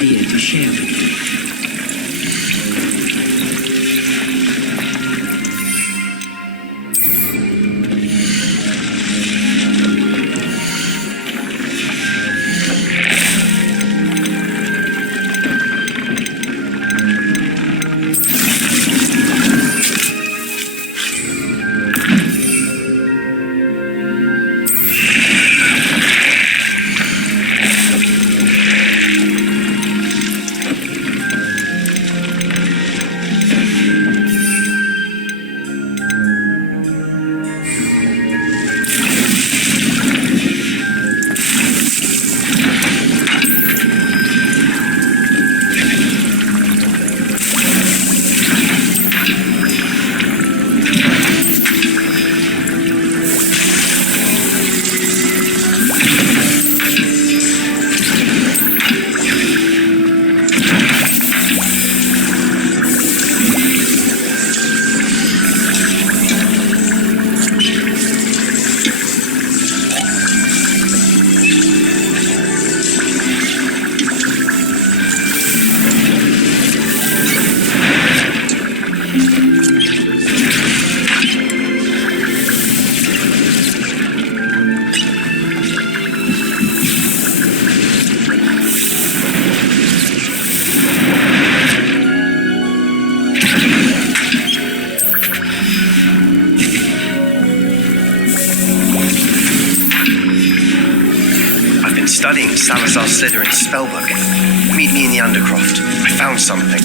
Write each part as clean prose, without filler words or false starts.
here to share with you. Studying Salazar Slytherin's spellbook. Meet me in the Undercroft. I found something.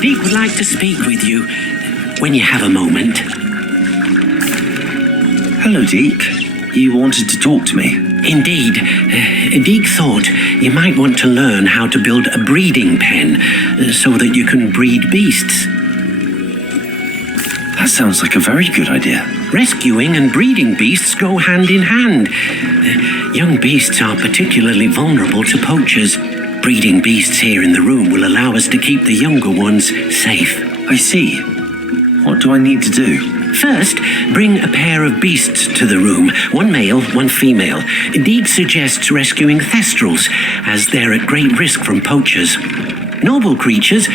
Deek would like to speak with you when you have a moment. Hello, Deek. You wanted to talk to me? Indeed. Deek thought you might want to learn how to build a breeding pen so that you can breed beasts. That sounds like a very good idea. Rescuing and breeding beasts go hand in hand. Young beasts are particularly vulnerable to poachers. Breeding beasts here in the room will allow us to keep the younger ones safe. I see. What do I need to do? First, bring a pair of beasts to the room. One male, one female. Deek suggests rescuing thestrals, as they're at great risk from poachers. Noble creatures,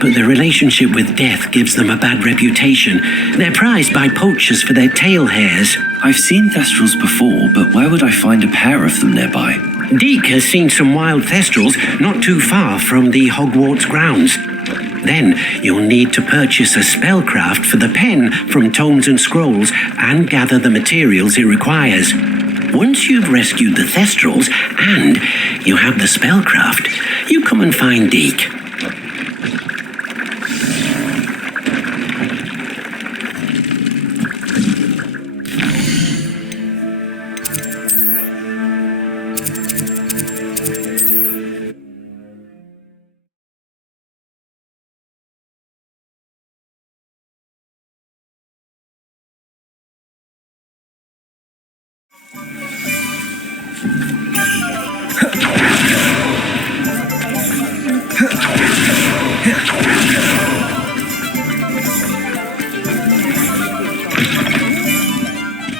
but their relationship with death gives them a bad reputation. They're prized by poachers for their tail hairs. I've seen thestrals before, but where would I find a pair of them nearby? Deek has seen some wild thestrals not too far from the Hogwarts grounds. Then you'll need to purchase a spellcraft for the pen from Tomes and Scrolls and gather the materials it requires. Once you've rescued the thestrals and you have the spellcraft, you come and find Deek.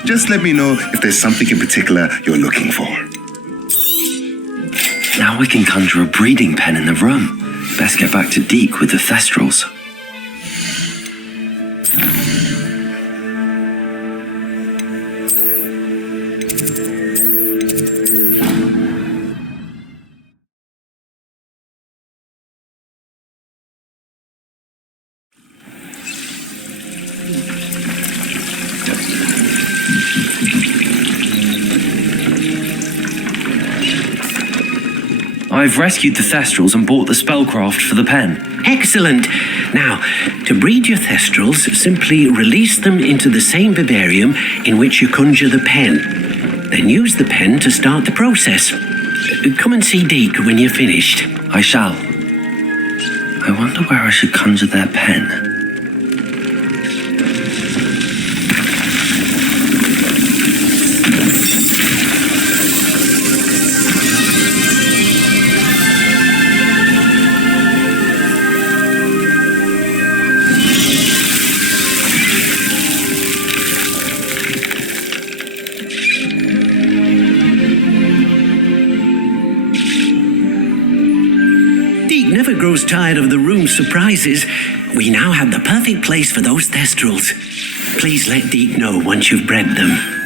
Just let me know if there's something in particular you're looking for. Now we can conjure a breeding pen in the room. Best get back to Deek with the thestrals. I've rescued the thestrals and bought the spellcraft for the pen. Excellent. Now, to breed your thestrals, simply release them into the same vivarium in which you conjure the pen. Then use the pen to start the process. Come and see Deek when you're finished. I shall. I wonder where I should conjure their pen. tired of the room's surprises, we now have the perfect place for those thestrals. Please let Deke know once you've bred them.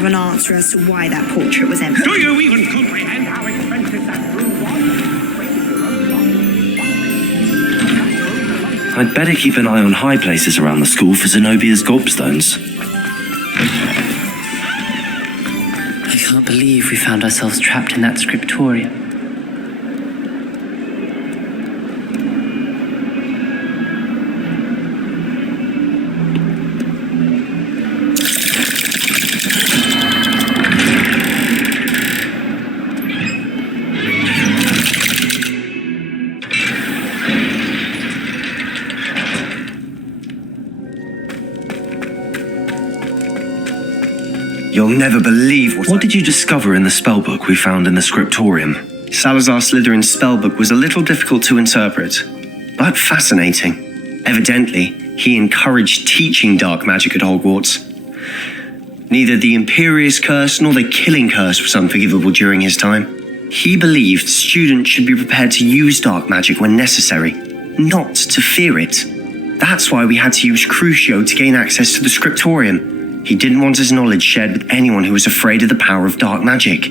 have an answer as to why that portrait was empty. Do you even comprehend how expensive that room was? I'd better keep an eye on high places around the school for Zenobia's gobstones. I can't believe we found ourselves trapped in that scriptorium. You'll never believe What did you discover in the spellbook we found in the scriptorium? Salazar Slytherin's spellbook was a little difficult to interpret, but fascinating. Evidently, he encouraged teaching dark magic at Hogwarts. Neither the Imperious Curse nor the Killing Curse was unforgivable during his time. He believed students should be prepared to use dark magic when necessary, not to fear it. That's why we had to use Crucio to gain access to the scriptorium. He didn't want his knowledge shared with anyone who was afraid of the power of dark magic.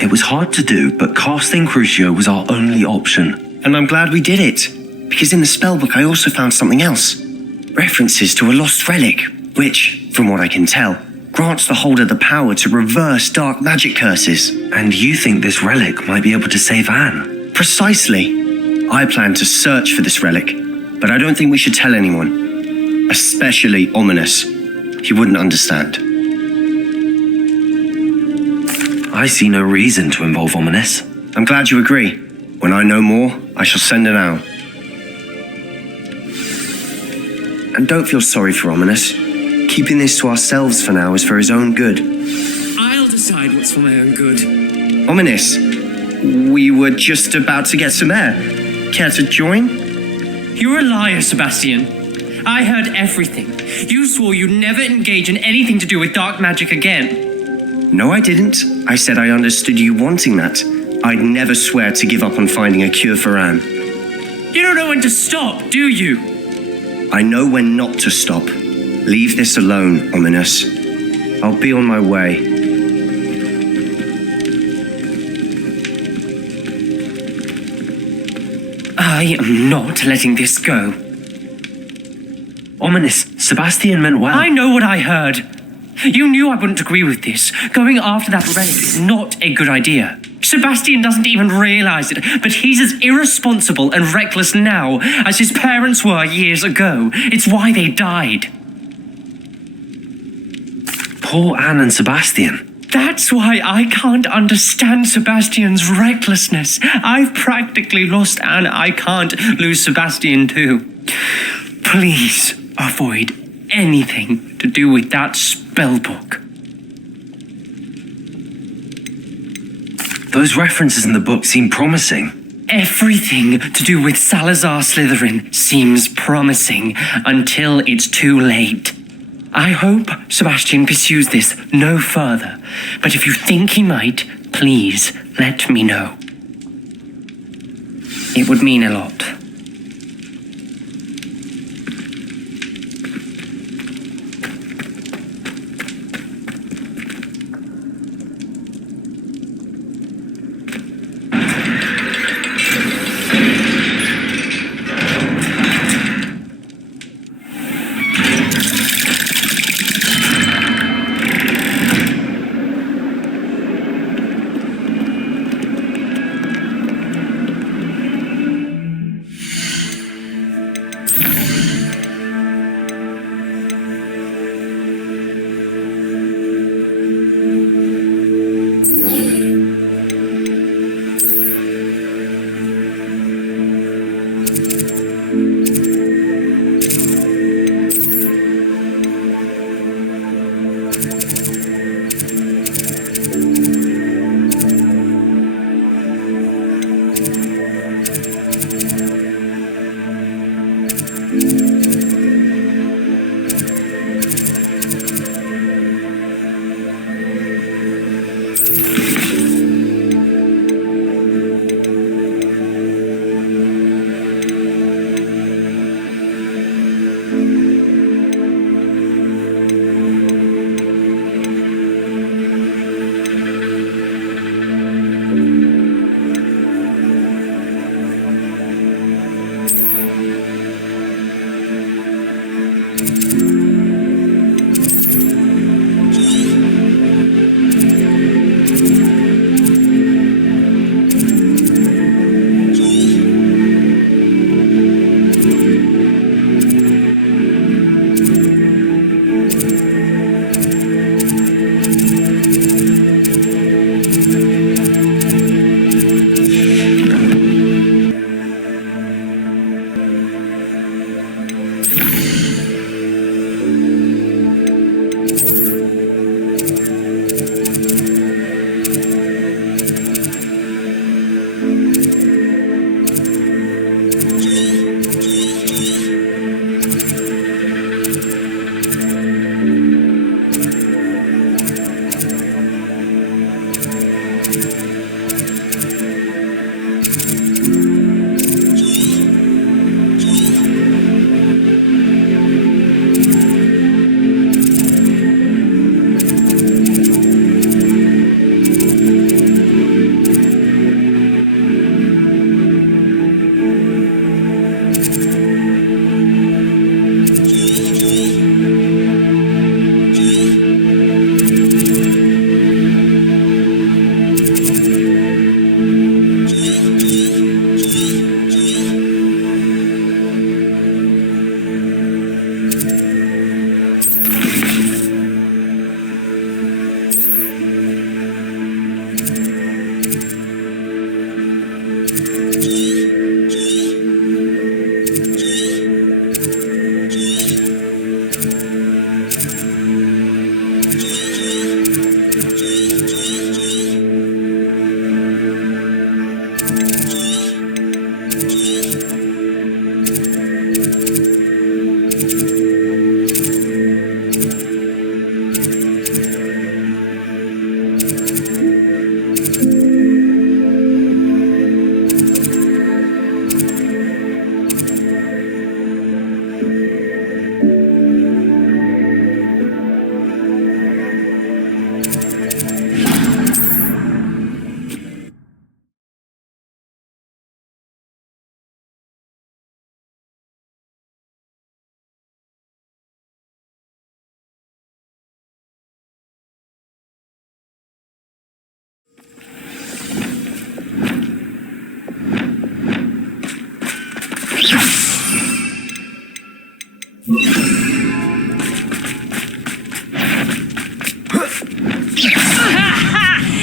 It was hard to do, but casting Crucio was our only option. And I'm glad we did it, because in the spellbook I also found something else. References to a lost relic, which, from what I can tell, grants the holder the power to reverse dark magic curses. And you think this relic might be able to save Anne? Precisely. I plan to search for this relic, but I don't think we should tell anyone. Especially Ominous. He wouldn't understand. I see no reason to involve Ominous. I'm glad you agree. When I know more, I shall send it out. And don't feel sorry for Ominous. Keeping this to ourselves for now is for his own good. I'll decide what's for my own good. Ominous, we were just about to get some air. Care to join? You're a liar, Sebastian. I heard everything. You swore you'd never engage in anything to do with dark magic again. No, I didn't. I said I understood you wanting that. I'd never swear to give up on finding a cure for Anne. You don't know when to stop, do you? I know when not to stop. Leave this alone, Ominous. I'll be on my way. I am not letting this go. Ominous, Sebastian meant well. I know what I heard. You knew I wouldn't agree with this. Going after that relic is not a good idea. Sebastian doesn't even realize it, but he's as irresponsible and reckless now as his parents were years ago. It's why they died. Poor Anne and Sebastian. That's why I can't understand Sebastian's recklessness. I've practically lost Anne. I can't lose Sebastian too. Please avoid anything to do with that spellbook. Those references in the book seem promising. Everything to do with Salazar Slytherin seems promising until it's too late. I hope Sebastian pursues this no further, but if you think he might, please let me know. It would mean a lot.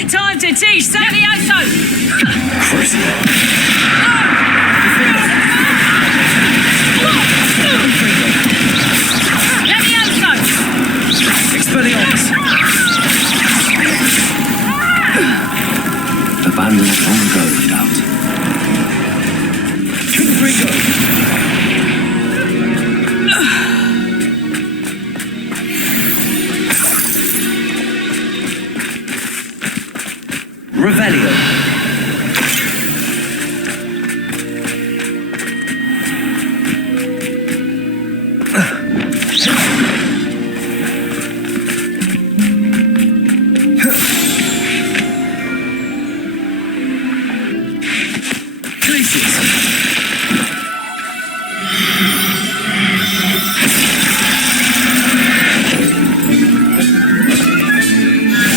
Time to teach Savioso! Levioso! Expelliarmus! Abandoned long ago, no doubt. Confringo! Revelio.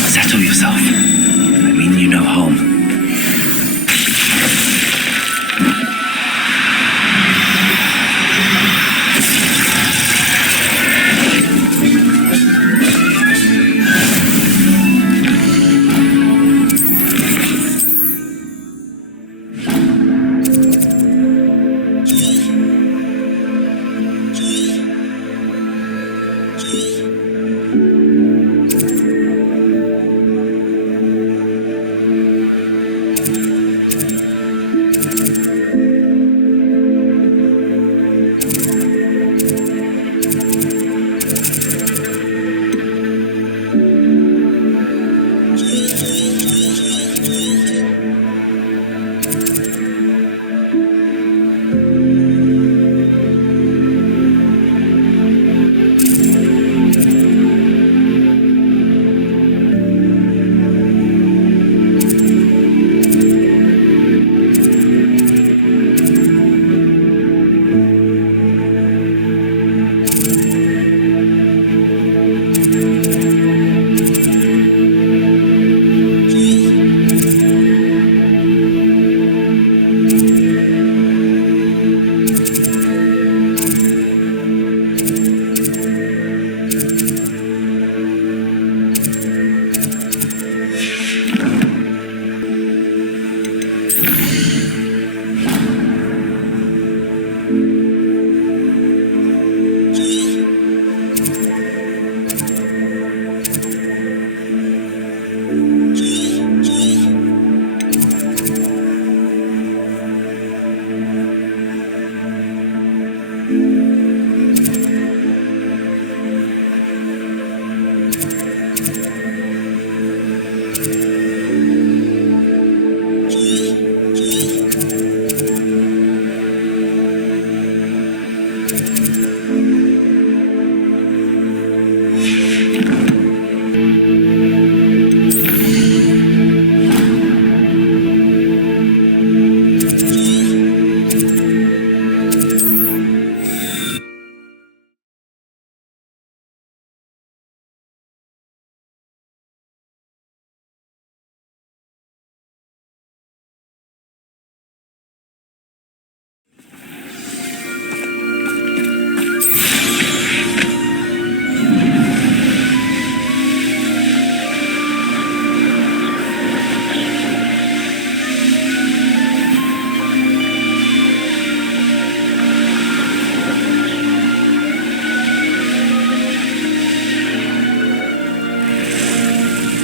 Settle yourself. I mean you no harm.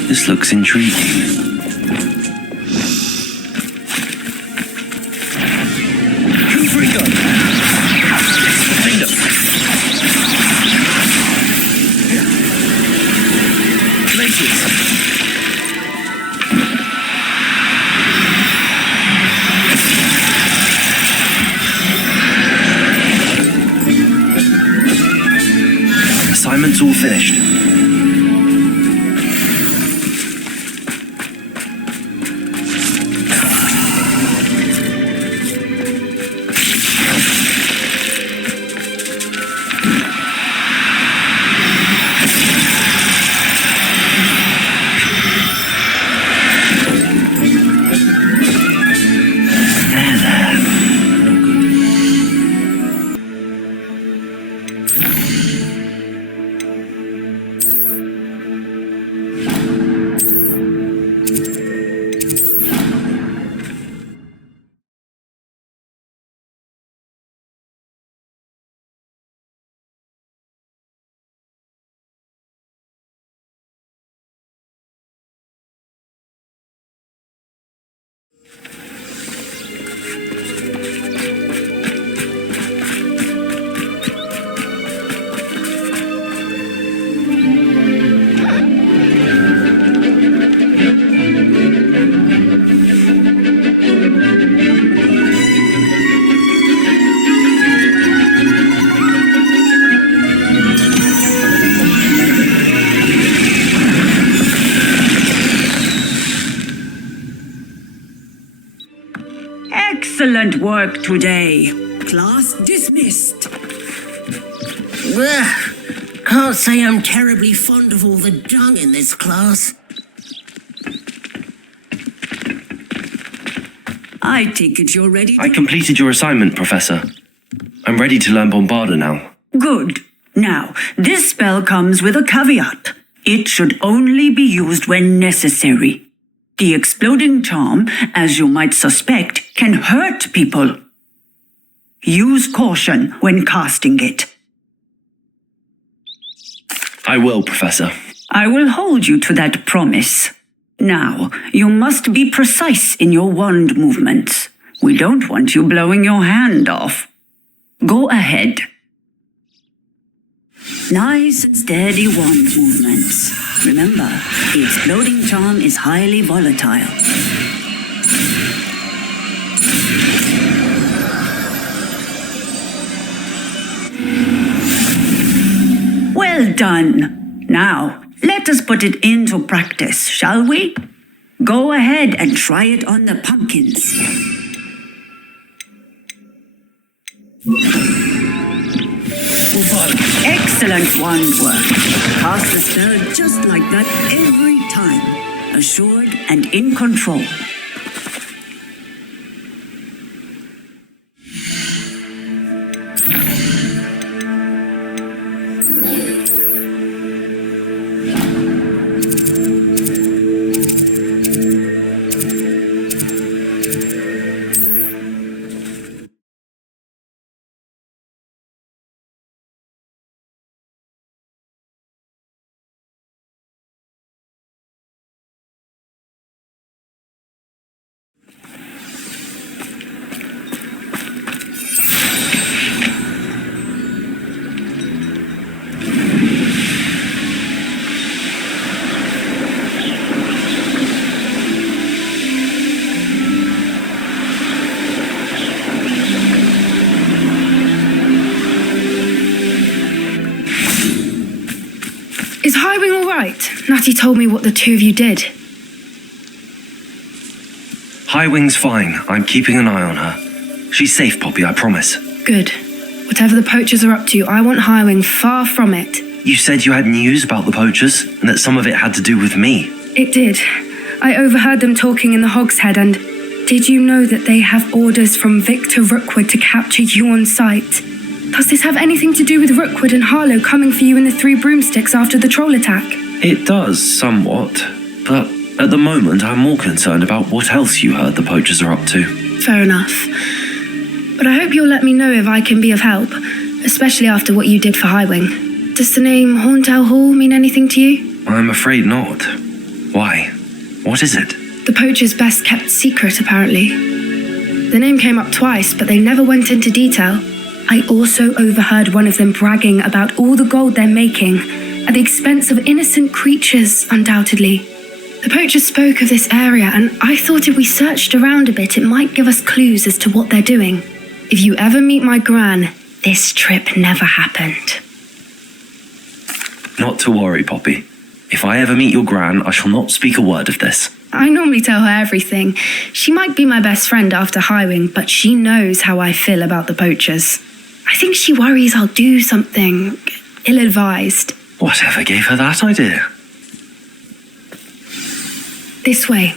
This looks intriguing. Assignment's all finished. Excellent work today. Class dismissed. Can't say I'm terribly fond of all the dung in this class. I take it you're ready to... I completed your assignment, Professor. I'm ready to learn Bombarda now. Good. Now, this spell comes with a caveat. It should only be used when necessary. The exploding charm, as you might suspect, can hurt people. Use caution when casting it. I will, Professor. I will hold you to that promise. Now, you must be precise in your wand movements. We don't want you blowing your hand off. Go ahead. Nice and steady wand movements. Remember, the exploding charm is highly volatile. Well done. Now, let us put it into practice, shall we? Go ahead and try it on the pumpkins. Excellent wand work. Cast the spell just like that every time. Assured and in control. Is Highwing all right? Natty told me what the two of you did. Highwing's fine. I'm keeping an eye on her. She's safe, Poppy, I promise. Good. Whatever the poachers are up to, I want Highwing far from it. You said you had news about the poachers, and that some of it had to do with me. It did. I overheard them talking in the Hogshead, and did you know that they have orders from Victor Rookwood to capture you on sight? Does this have anything to do with Rookwood and Harlow coming for you in the Three Broomsticks after the troll attack? It does, somewhat. But at the moment, I'm more concerned about what else you heard the poachers are up to. Fair enough. But I hope you'll let me know if I can be of help, especially after what you did for Highwing. Does the name Horntail Hall mean anything to you? I'm afraid not. Why? What is it? The poachers' best kept secret, apparently. The name came up twice, but they never went into detail. I also overheard one of them bragging about all the gold they're making, at the expense of innocent creatures, undoubtedly. The poachers spoke of this area, and I thought if we searched around a bit, it might give us clues as to what they're doing. If you ever meet my gran, this trip never happened. Not to worry, Poppy. If I ever meet your gran, I shall not speak a word of this. I normally tell her everything. She might be my best friend after Highwing, but she knows how I feel about the poachers. I think she worries I'll do something ill-advised. Whatever gave her that idea? This way.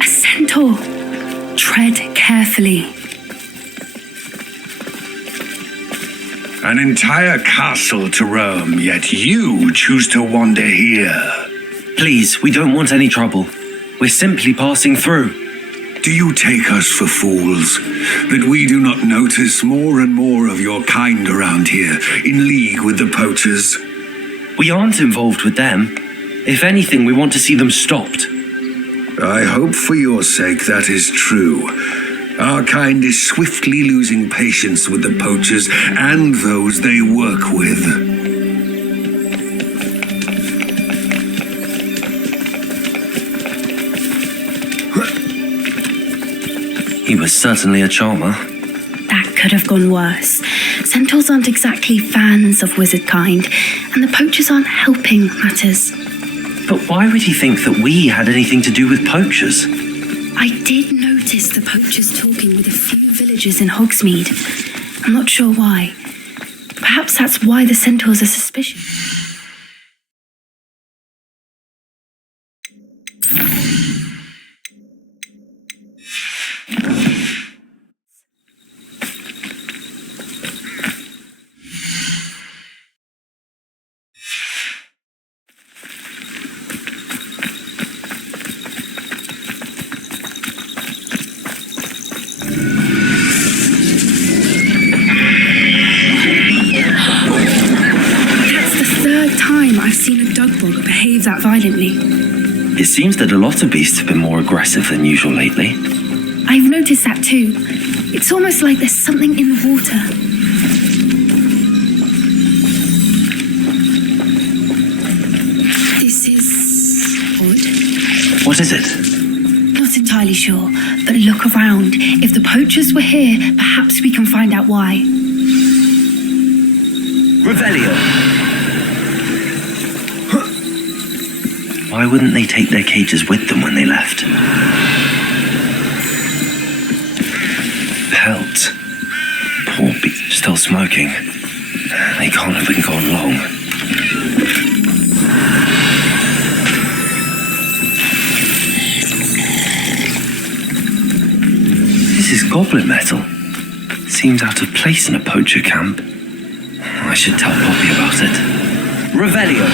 A centaur. Tread carefully. An entire castle to roam, yet you choose to wander here. Please, we don't want any trouble. We're simply passing through. Do you take us for fools? That we do not notice more and more of your kind around here, in league with the poachers? We aren't involved with them. If anything, we want to see them stopped. I hope for your sake that is true. Our kind is swiftly losing patience with the poachers and those they work with. He was certainly a charmer. That could have gone worse. Centaurs aren't exactly fans of wizard kind, and the poachers aren't helping matters. But why would he think that we had anything to do with poachers? I did notice the poachers talking with a few villagers in Hogsmeade. I'm not sure why. Perhaps that's why the centaurs are suspicious. I've seen a dugbog behave that violently. It seems that a lot of beasts have been more aggressive than usual lately. I've noticed that too. It's almost like there's something in the water. This is odd. What is it? Not entirely sure, but look around. If the poachers were here, perhaps we can find out why. Revelio! Why wouldn't they take their cages with them when they left? Pelt. Poor beast, still smoking. They can't have been gone long. This is goblin metal. Seems out of place in a poacher camp. I should tell Poppy about it. Revelio!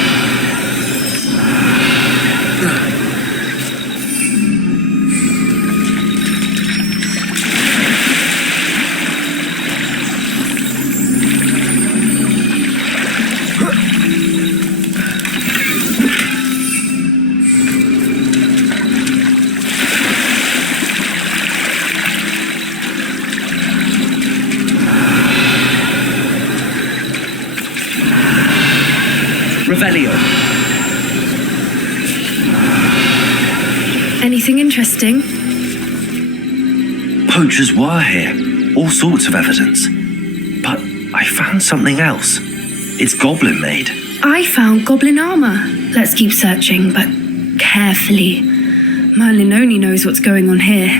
Revelio. Anything interesting? Poachers were here. All sorts of evidence. But I found something else. It's goblin made. I found goblin armor. Let's keep searching, but carefully. Merlin only knows what's going on here.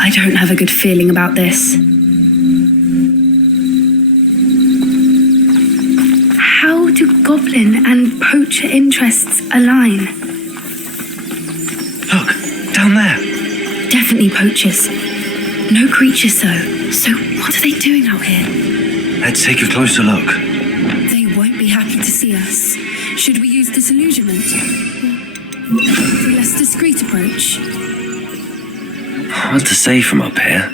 I don't have a good feeling about this. How do goblin and poacher interests align? Look, down there. Definitely poachers. No creatures though. So what are they doing out here? Let's take a closer look. They won't be happy to see us. Should we use disillusionment? A less discreet approach? Hard to say from up here.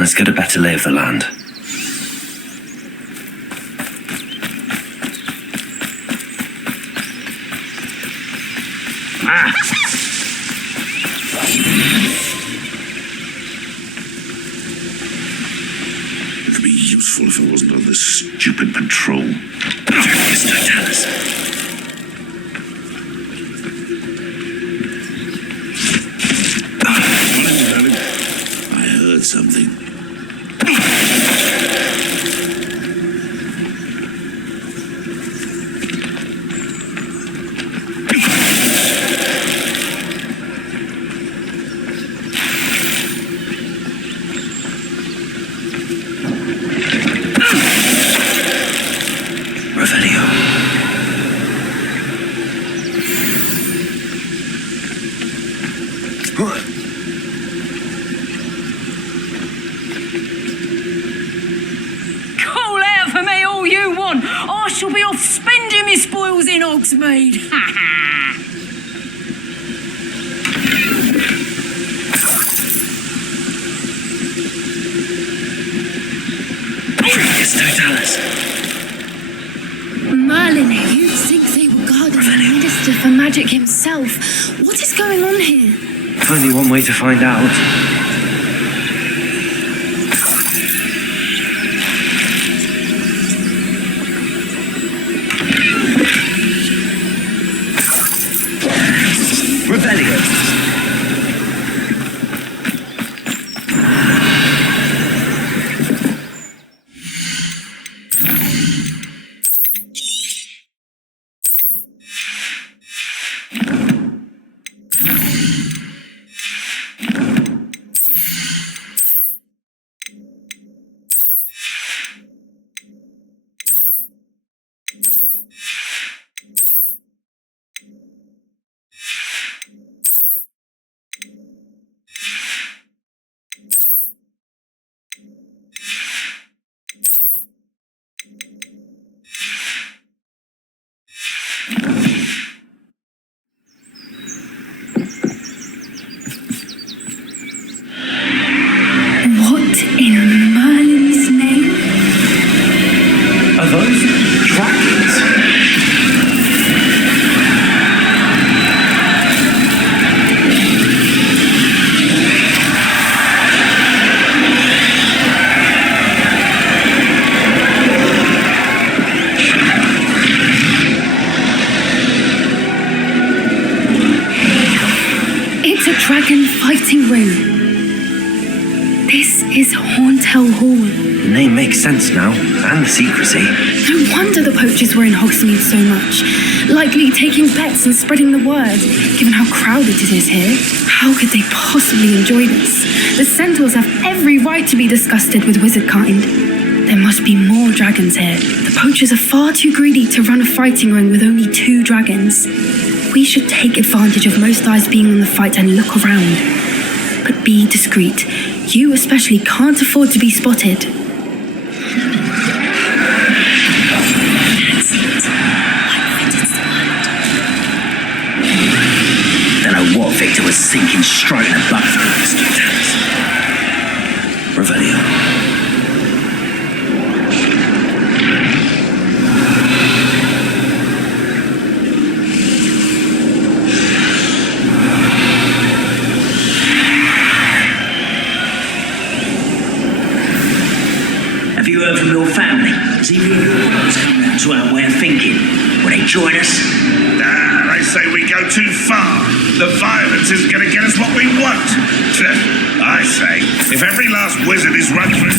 Let's get a better lay of the land. It'd be useful if I wasn't on this stupid patrol. Yes, don't tell us. I heard something. Revelio. Hogsmeade! Ha ha! Previous Totalis. Merlin, you'd think they were guarding the Minister for Magic himself. What is going on here? Only one way to find out. Rebellion. Dragon fighting ring. This is Horntail Hall. The name makes sense now, and the secrecy. No wonder the poachers were in Hogsmeade so much. Likely taking bets and spreading the word, given how crowded it is here. How could they possibly enjoy this? The centaurs have every right to be disgusted with wizard kind. There must be more dragons here. The poachers are far too greedy to run a fighting ring with only 2 dragons. We should take advantage of most eyes being on the fight and look around. But be discreet. You especially can't afford to be spotted. Don't know what Victor was thinking, straight in the butt for this Totalis. Revelio. Have you heard from your family? Has even your brothers come round to our way of thinking? Will they join us? Nah, they say we go too far. The violence isn't going to get us what we want. I say, if every last wizard is run through...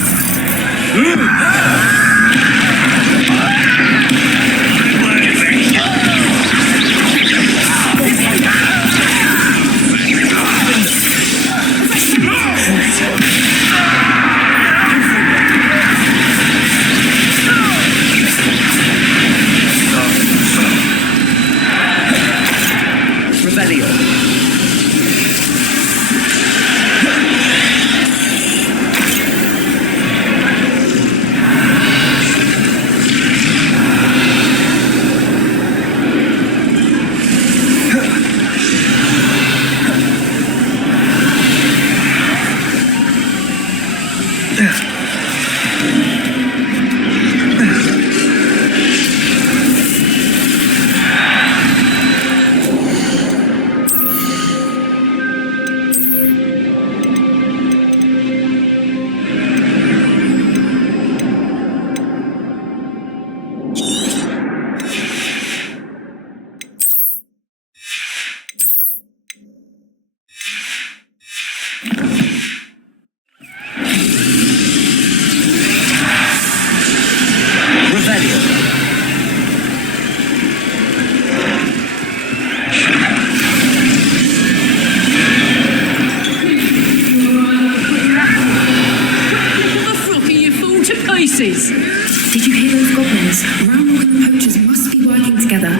Did you hear those goblins? Roundhog and the poachers must be working together.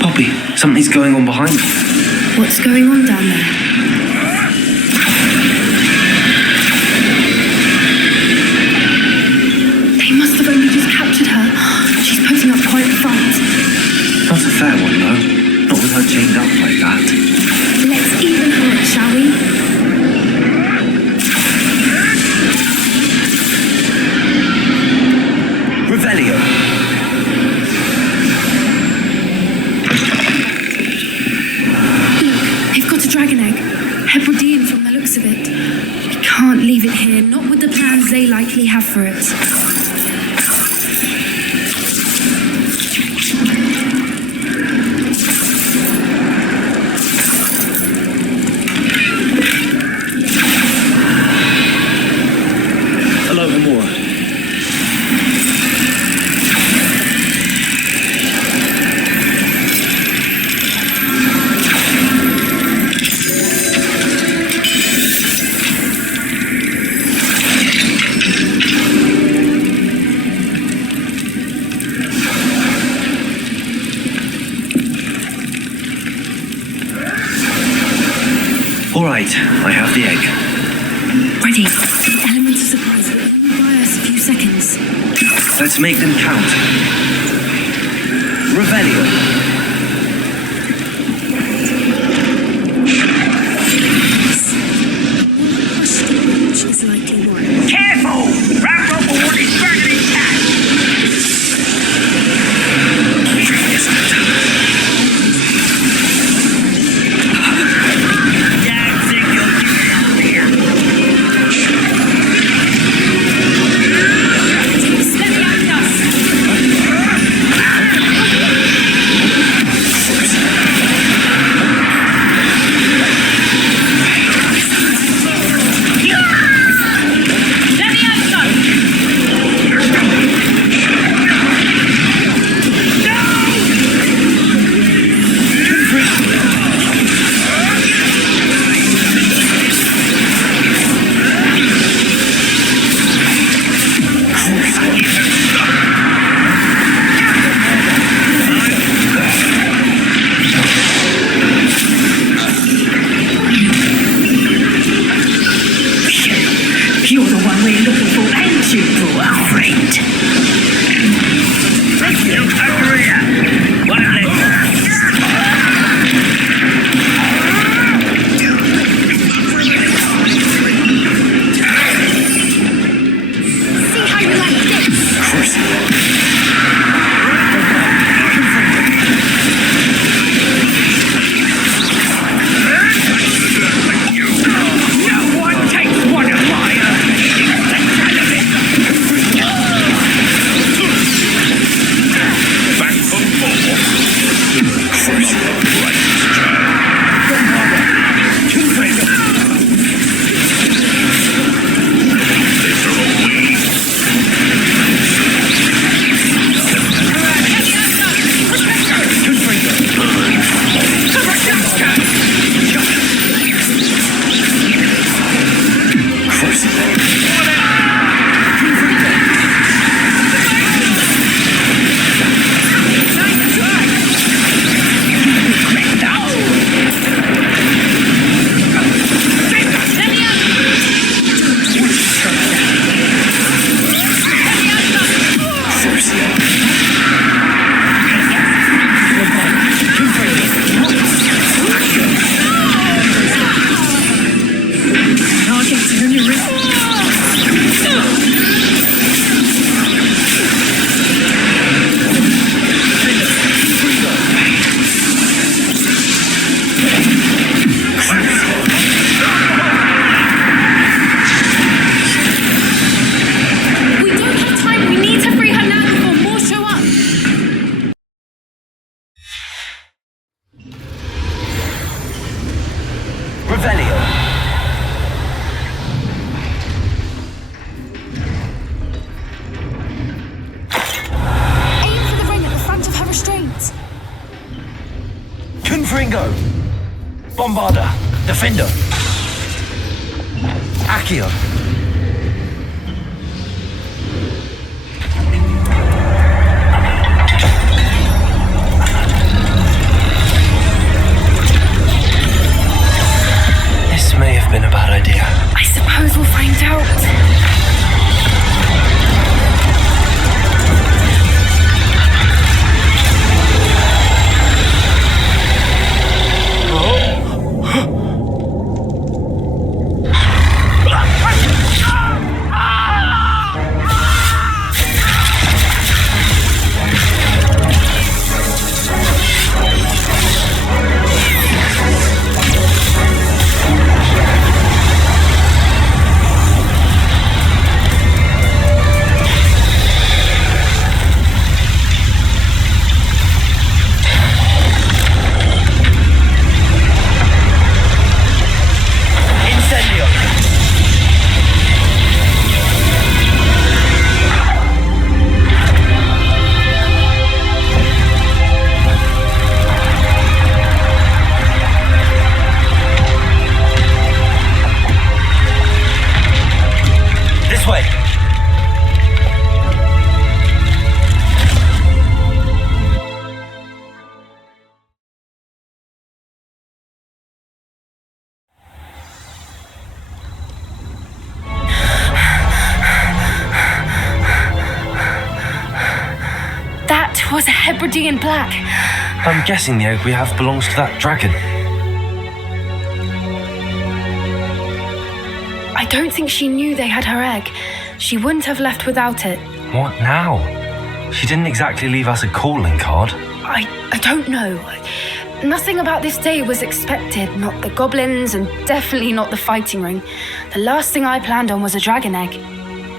Poppy, something's going on behind me. What's going on down there? They must have only just captured her. She's putting up quite a fight. Not a fair one. chained up like that. Let's even her it, shall we? Revelio. Look, they've got a dragon egg. Hebridean from the looks of it. We can't leave it here, not with the plans they likely have for it. Hello, Amora. All right, I have the egg. Ready. Element of surprise will only buy us a few seconds. Let's make them count. Revelio. Which is likely one. Careful! Rambo is dragging his cat! Don't think you'll get out of here. You're the one we're looking for, ain't you, poor friend? Thank you, Maria. What a See how you like this? No one takes one of my back from First, right, We don't have time. We need to free her now before more show up. Revelio. Aim for the ring at the front of her restraint. Confringo. Bombarda. Defender. Accio. This may have been a bad idea. I suppose we'll find out. Hebridean in black. I'm guessing the egg we have belongs to that dragon. I don't think she knew they had her egg. She wouldn't have left without it. What now? She didn't exactly leave us a calling card. I don't know. Nothing about this day was expected. Not the goblins, and definitely not the fighting ring. The last thing I planned on was a dragon egg.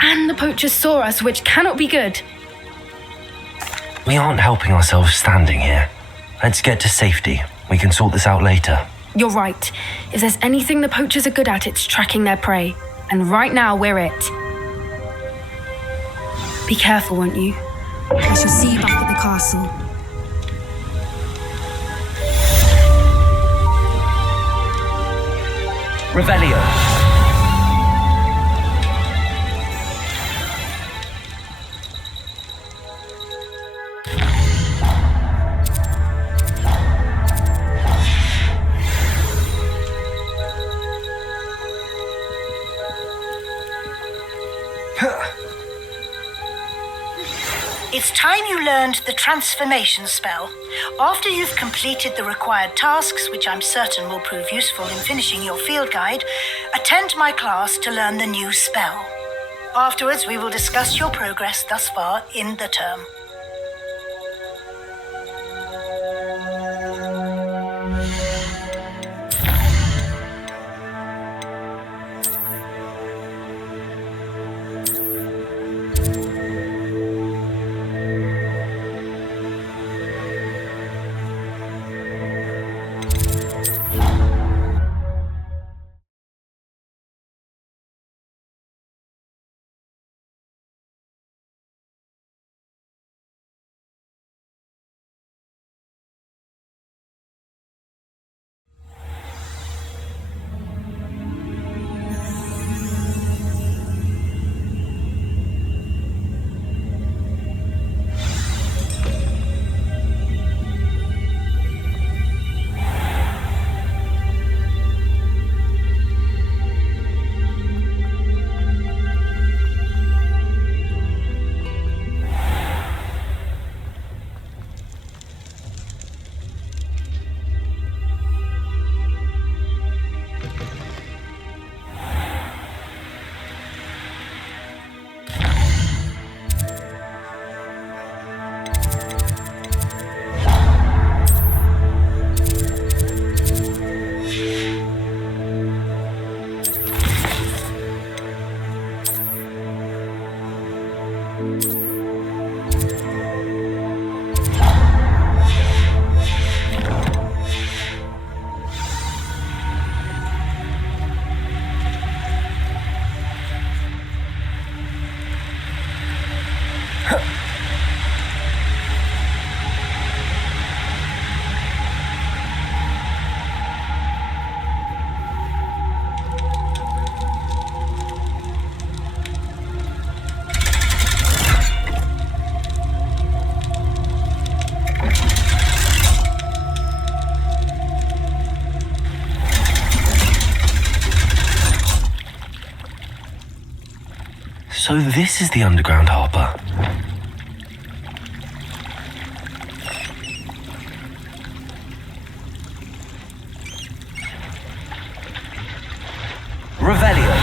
And the poachers saw us, which cannot be good. We aren't helping ourselves standing here. Let's get to safety. We can sort this out later. You're right. If there's anything the poachers are good at, it's tracking their prey. And right now, we're it. Be careful, won't you? I shall see you back at the castle. Revelio. It's time you learned the transformation spell. After you've completed the required tasks, which I'm certain will prove useful in finishing your field guide, attend my class to learn the new spell. Afterwards, we will discuss your progress thus far in the term. So this is the underground harbour. Revelio.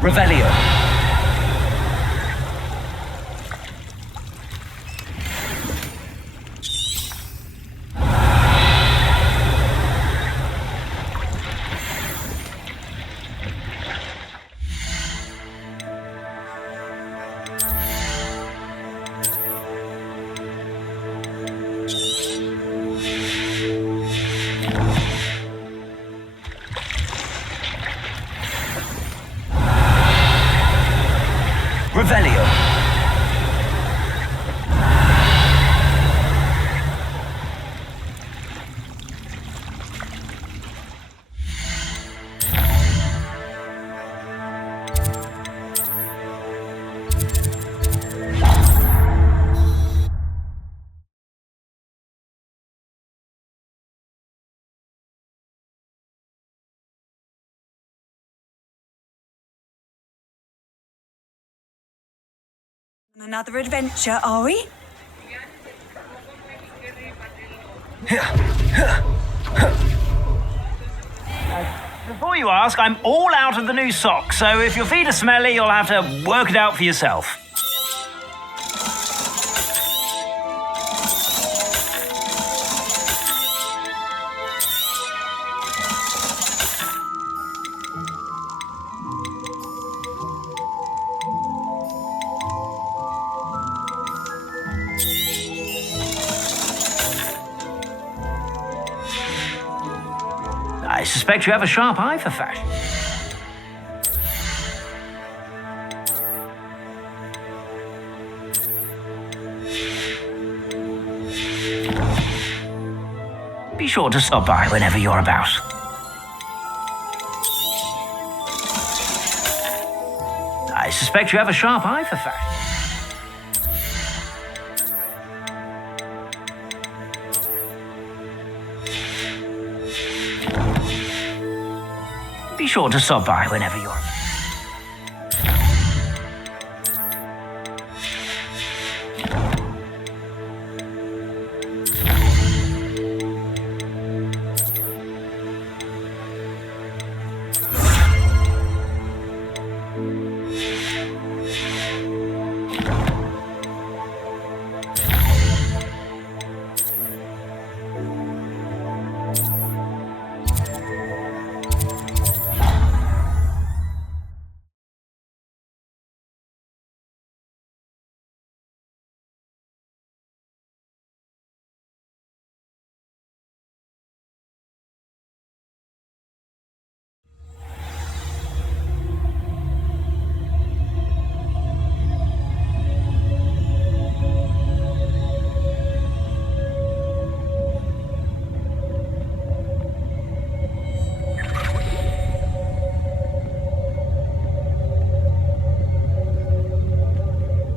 Revelio. Revelio. Another adventure, are we? Before you ask, I'm all out of the new socks, so if your feet are smelly, you'll have to work it out for yourself. I suspect you have a sharp eye for fashion. Be sure to stop by whenever you're about. I suspect you have a sharp eye for fashion. Be sure to stop by whenever you're about.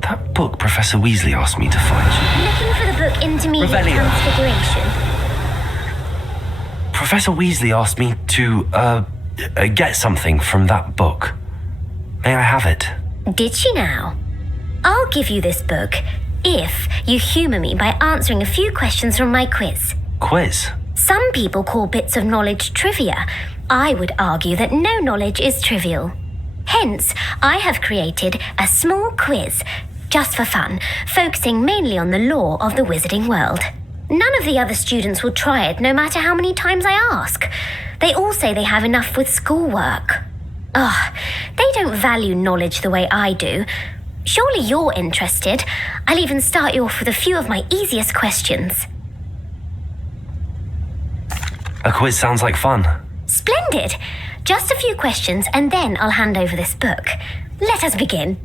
That book Professor Weasley asked me to find. Looking for the book Intermediate Revelio. Transfiguration. Professor Weasley asked me to, get something from that book. May I have it? Did she now? I'll give you this book if you humour me by answering a few questions from my quiz. Quiz? Some people call bits of knowledge trivia. I would argue that no knowledge is trivial. Hence, I have created a small quiz, just for fun, focusing mainly on the lore of the wizarding world. None of the other students will try it, no matter how many times I ask. They all say they have enough with schoolwork. Ugh, they don't value knowledge the way I do. Surely you're interested. I'll even start you off with a few of my easiest questions. A quiz sounds like fun. Splendid! Just a few questions and then I'll hand over this book. Let us begin.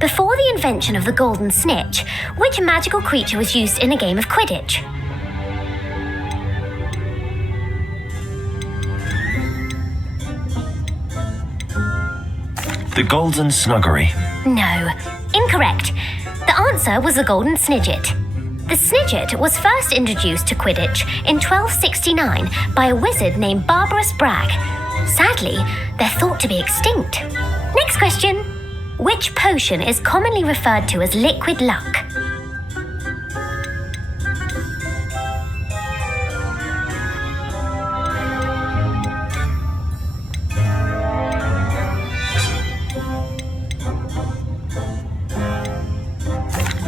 Before the invention of the golden snitch, which magical creature was used in a game of Quidditch? The Golden Snuggery. No, incorrect. The answer was the golden snidget. The snidget was first introduced to Quidditch in 1269 by a wizard named Barbarous Bragg. Sadly, they're thought to be extinct. Next question. Which potion is commonly referred to as liquid luck?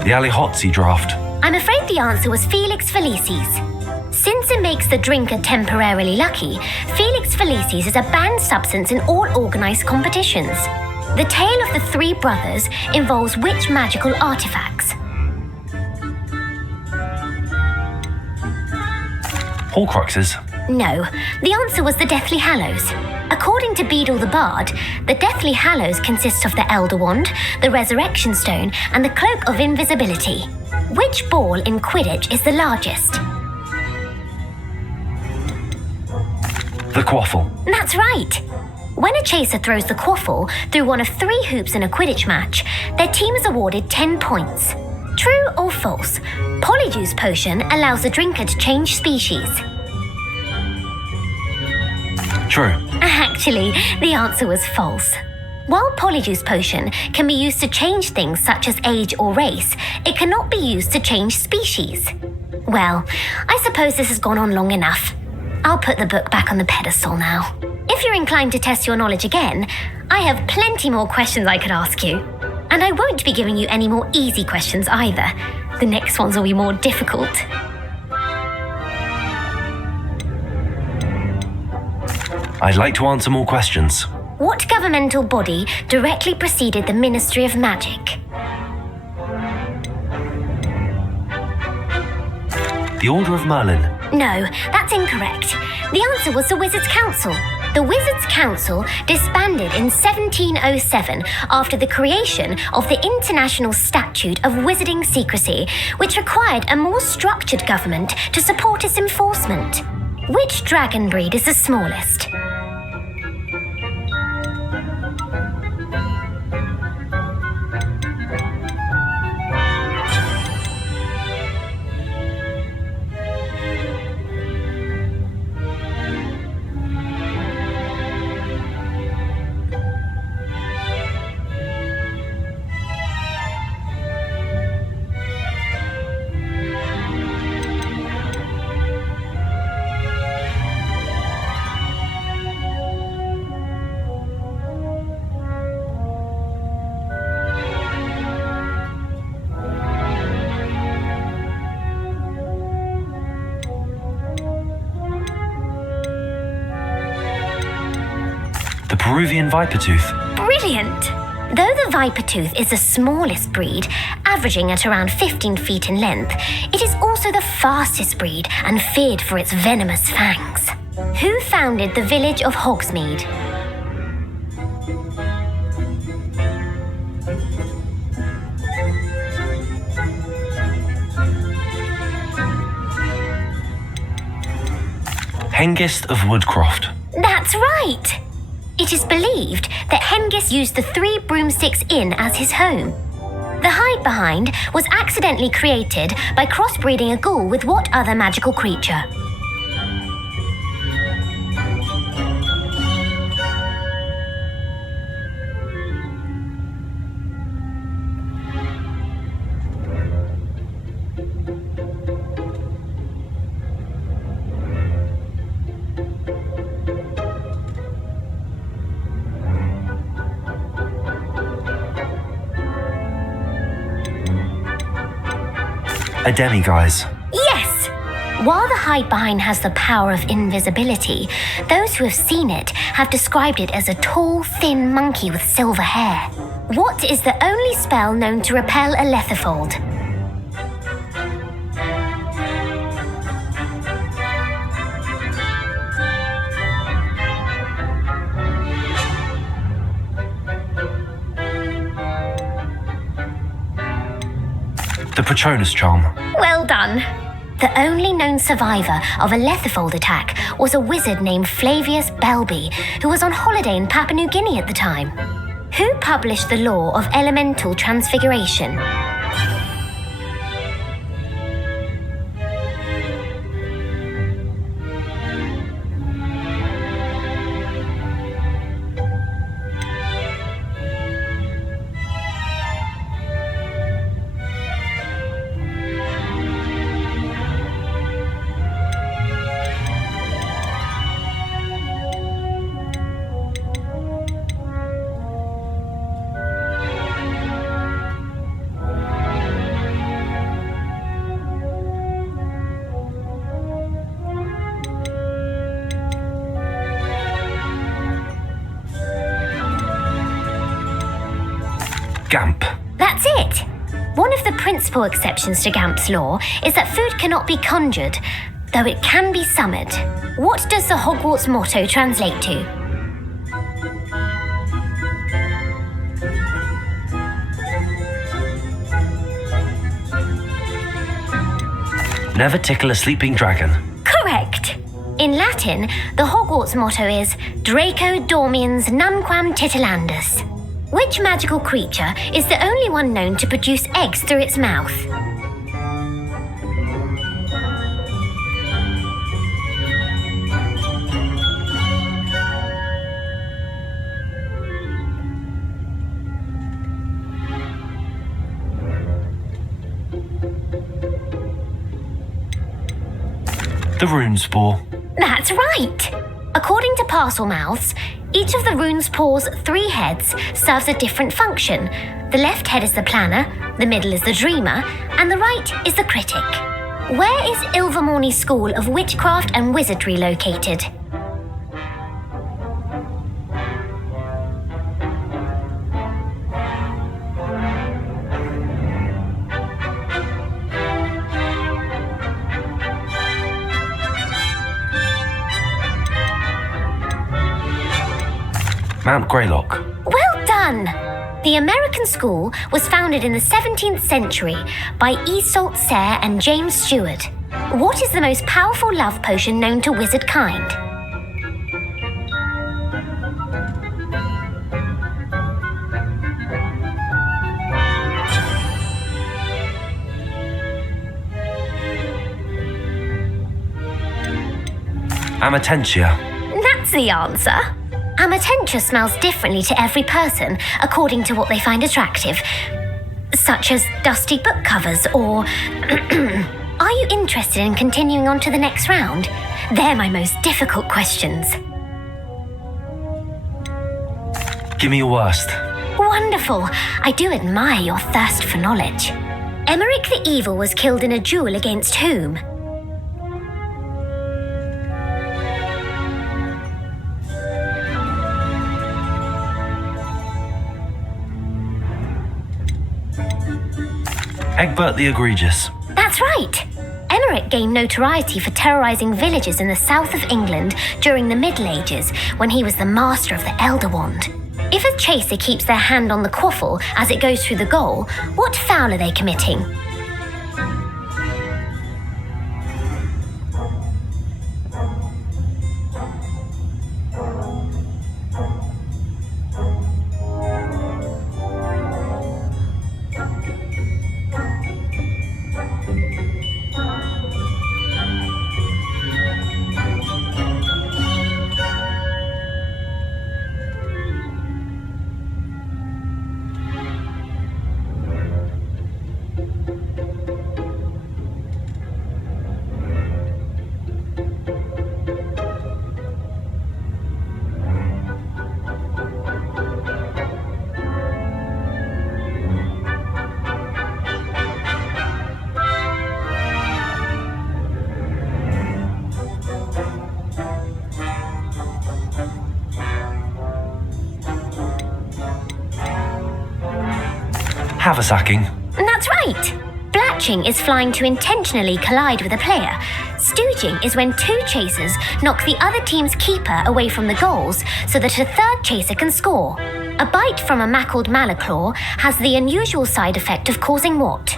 The Allihotzi draft. I'm afraid the answer was Felix Felicis. Since it makes the drinker temporarily lucky, Felix Felicis is a banned substance in all organised competitions. The tale of the three brothers involves which magical artifacts? Horcruxes. No, the answer was the Deathly Hallows. According to Beadle the Bard, the Deathly Hallows consists of the Elder Wand, the Resurrection Stone, and the Cloak of Invisibility. Which ball in Quidditch is the largest? The Quaffle. That's right. When a chaser throws the quaffle through one of 3 hoops in a Quidditch match, their team is awarded 10 points. True or false? Polyjuice potion allows the drinker to change species. True. Actually, the answer was false. While Polyjuice Potion can be used to change things such as age or race, it cannot be used to change species. Well, I suppose this has gone on long enough. I'll put the book back on the pedestal now. If you're inclined to test your knowledge again, I have plenty more questions I could ask you. And I won't be giving you any more easy questions either. The next ones will be more difficult. I'd like to answer more questions. What governmental body directly preceded the Ministry of Magic? The Order of Merlin. No, that's incorrect. The answer was the Wizards' Council. The Wizards' Council disbanded in 1707 after the creation of the International Statute of Wizarding Secrecy, which required a more structured government to support its enforcement. Which dragon breed is the smallest? Peruvian Vipertooth. Brilliant! Though the Vipertooth is the smallest breed, averaging at around 15 feet in length, it is also the fastest breed and feared for its venomous fangs. Who founded the village of Hogsmeade? Hengist of Woodcroft. That's right! It is believed that Hengist used the Three Broomsticks Inn as his home. The hide-behind was accidentally created by crossbreeding a ghoul with what other magical creature? A demiguise. Yes! While the hide-behind has the power of invisibility, those who have seen it have described it as a tall, thin monkey with silver hair. What is the only spell known to repel a lethifold? The Patronus Charm. Well done. The only known survivor of a lethifold attack was a wizard named Flavius Belby, who was on holiday in Papua New Guinea at the time. Who published the law of elemental transfiguration? Gamp. That's it! One of the principal exceptions to Gamp's law is that food cannot be conjured, though it can be summoned. What does the Hogwarts motto translate to? Never tickle a sleeping dragon. Correct! In Latin, the Hogwarts motto is Draco Dormiens Nunquam Titilandus. Which magical creature is the only one known to produce eggs through its mouth? The rune spore. That's right! According to Parselmouths, each of the rune spore's 3 heads serves a different function. The left head is the planner, the middle is the dreamer, and the right is the critic. Where is Ilvermorny's School of Witchcraft and Wizardry located? Mount Greylock. Well done! The American school was founded in the 17th century by Iseult Sayre and James Stewart. What is the most powerful love potion known to wizard kind? Amatentia. That's the answer. Amatentia smells differently to every person according to what they find attractive, such as dusty book covers or... Are you interested in continuing on to the next round? They're my most difficult questions. Give me your worst. Wonderful. I do admire your thirst for knowledge. Emmerich the Evil was killed in a duel against whom? Egbert the Egregious. That's right! Emmerich gained notoriety for terrorising villages in the south of England during the Middle Ages when he was the master of the Elder Wand. If a chaser keeps their hand on the quaffle as it goes through the goal, what foul are they committing? Haversacking. That's right! Blatching is flying to intentionally collide with a player. Stooging is when 2 chasers knock the other team's keeper away from the goals so that a third chaser can score. A bite from a mackled malaclaw has the unusual side effect of causing what?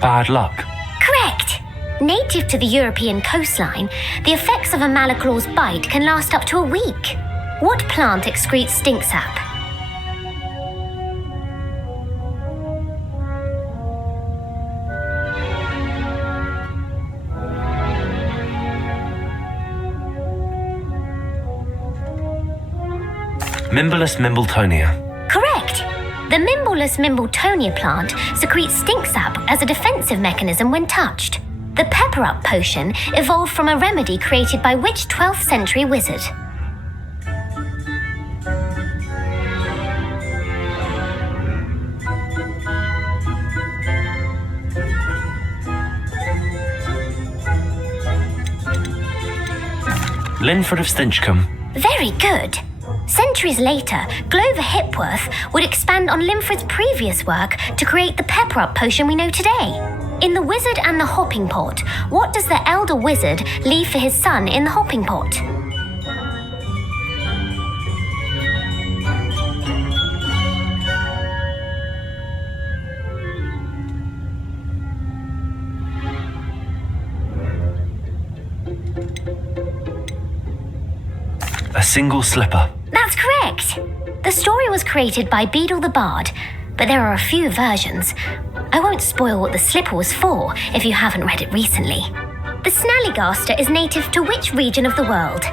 Bad luck. Correct! Native to the European coastline, the effects of a malaclaw's bite can last up to a week. What plant excretes stink sap? Mimblus Mimbletonia. Correct! The Mimblus Mimbletonia plant secretes stink sap as a defensive mechanism when touched. The Pepper Up potion evolved from a remedy created by which 12th century wizard? Linford of Stinchcombe. Very good. Centuries later, Glover Hipworth would expand on Linford's previous work to create the Pepper Up potion we know today. In The Wizard and the Hopping Pot, what does the elder wizard leave for his son in the hopping pot? A single slipper. That's correct. The story was created by Beadle the Bard, but there are a few versions. I won't spoil what the slipper was for if you haven't read it recently. The Snallygaster is native to which region of the world?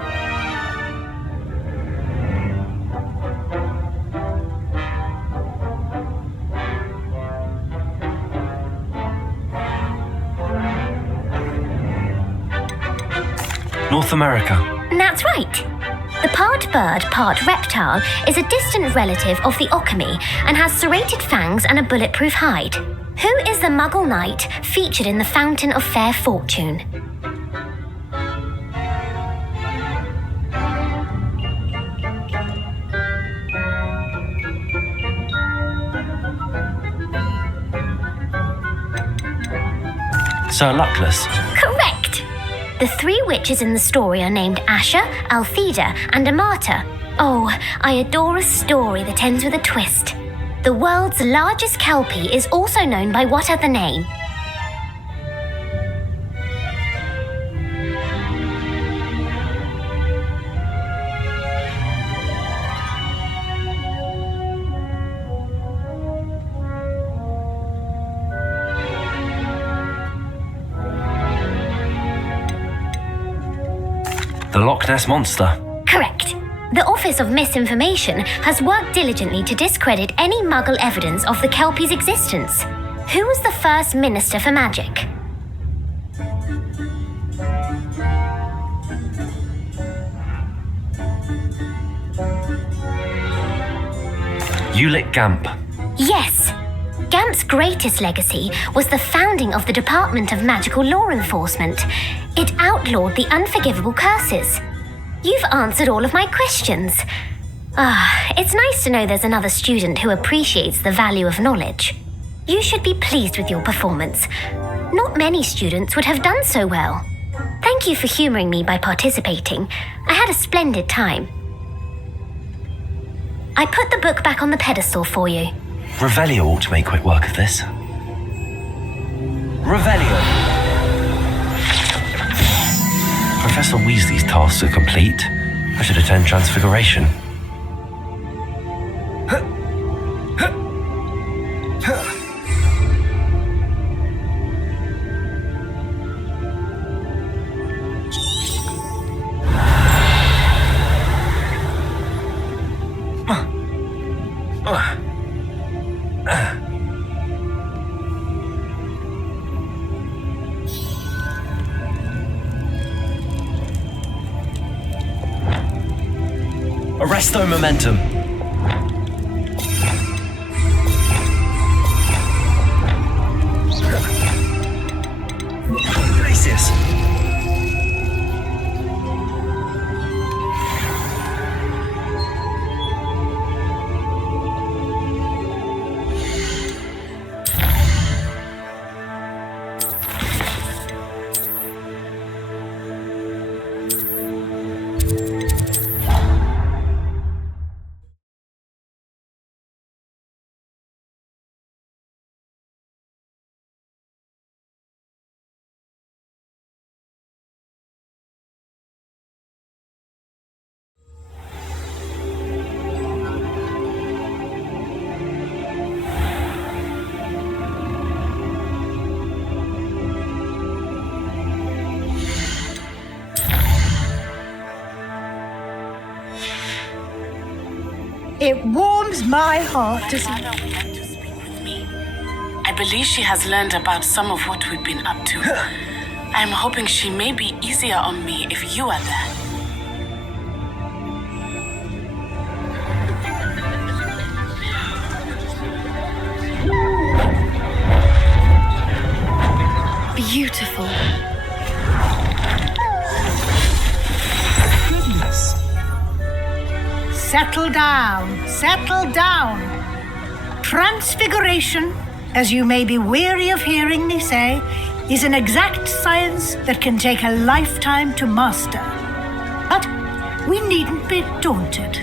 North America. That's right. The part bird, part reptile is a distant relative of the Occamy and has serrated fangs and a bulletproof hide. Who is the Muggle knight featured in the Fountain of Fair Fortune? Sir Luckless. Correct! The three witches in the story are named Asha, Altheda, and Amata. Oh, I adore a story that ends with a twist. The world's largest kelpie is also known by what other name? The Loch Ness Monster. Correct. The Office of Misinformation has worked diligently to discredit any Muggle evidence of the Kelpie's existence. Who was the first Minister for Magic? Ulick Gamp. Yes. Gamp's greatest legacy was the founding of the Department of Magical Law Enforcement. It outlawed the unforgivable curses. You've answered all of my questions. It's nice to know there's another student who appreciates the value of knowledge. You should be pleased with your performance. Not many students would have done so well. Thank you for humouring me by participating. I had a splendid time. I put the book back on the pedestal for you. Revelio ought to make quick work of this. Revelio! Professor Weasley's tasks are complete. I should attend Transfiguration. Arresto momentum. Gracias. It warms my heart to see. I believe she has learned about some of what we've been up to. I'm hoping she may be easier on me if you are there. Beautiful. Goodness. Settle down, settle down. Transfiguration, as you may be weary of hearing me say, is an exact science that can take a lifetime to master. But we needn't be daunted.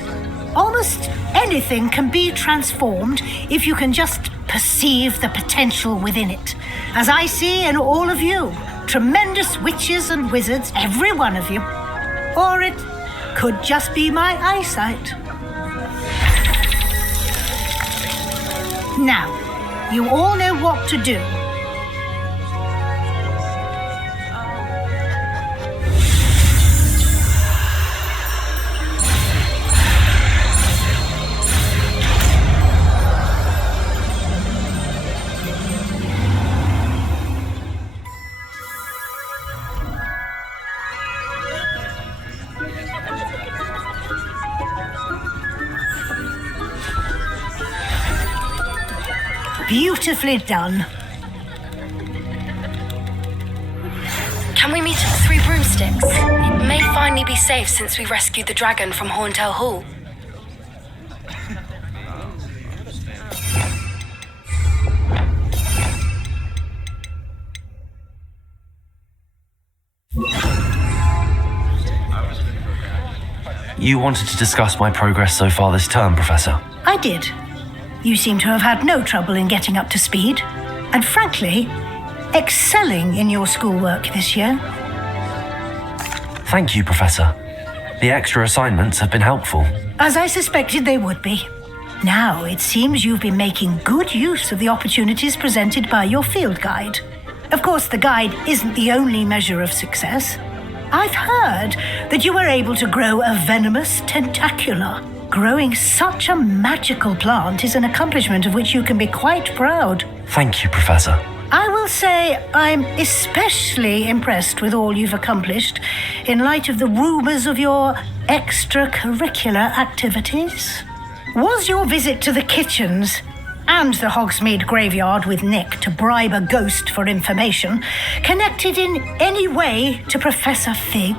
Almost anything can be transformed if you can just perceive the potential within it. As I see in all of you, tremendous witches and wizards, every one of you. Or it could just be my eyesight. Now, you all know what to do. Beautifully done. Can we meet at the Three Broomsticks? It may finally be safe since we rescued the dragon from Horntail Hall. You wanted to discuss my progress so far this term, Professor? I did. You seem to have had no trouble in getting up to speed, and frankly, excelling in your schoolwork this year. Thank you, Professor. The extra assignments have been helpful. As I suspected they would be. Now, it seems you've been making good use of the opportunities presented by your field guide. Of course, the guide isn't the only measure of success. I've heard that you were able to grow a venomous tentacula. Growing such a magical plant is an accomplishment of which you can be quite proud. Thank you, Professor. I will say I'm especially impressed with all you've accomplished in light of the rumours of your extracurricular activities. Was your visit to the kitchens and the Hogsmeade graveyard with Nick to bribe a ghost for information connected in any way to Professor Fig?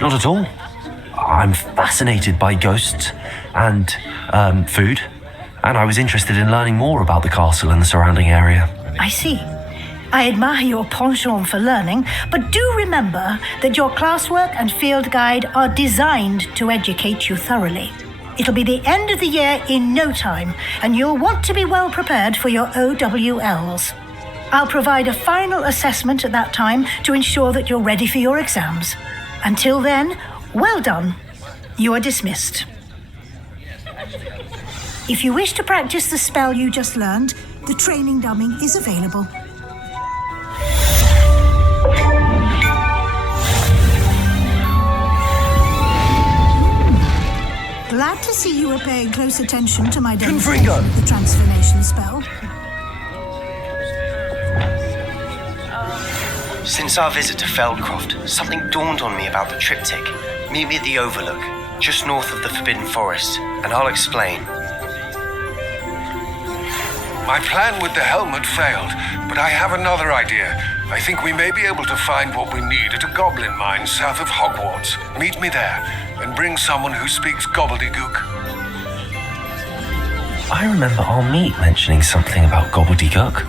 Not at all. I'm fascinated by ghosts and food, and I was interested in learning more about the castle and the surrounding area. I see. I admire your penchant for learning, but do remember that your classwork and field guide are designed to educate you thoroughly. It'll be the end of the year in no time, and you'll want to be well prepared for your OWLs. I'll provide a final assessment at that time to ensure that you're ready for your exams. Until then, well done. You are dismissed. If you wish to practice the spell you just learned, the training dummy is available. Glad to see you were paying close attention to my demonstration of the transformation spell. Since our visit to Feldcroft, something dawned on me about the triptych. Meet me at the Overlook, just north of the Forbidden Forest, and I'll explain. My plan with the helmet failed, but I have another idea. I think we may be able to find what we need at a goblin mine south of Hogwarts. Meet me there, and bring someone who speaks gobbledygook. I remember our meet mentioning something about gobbledygook.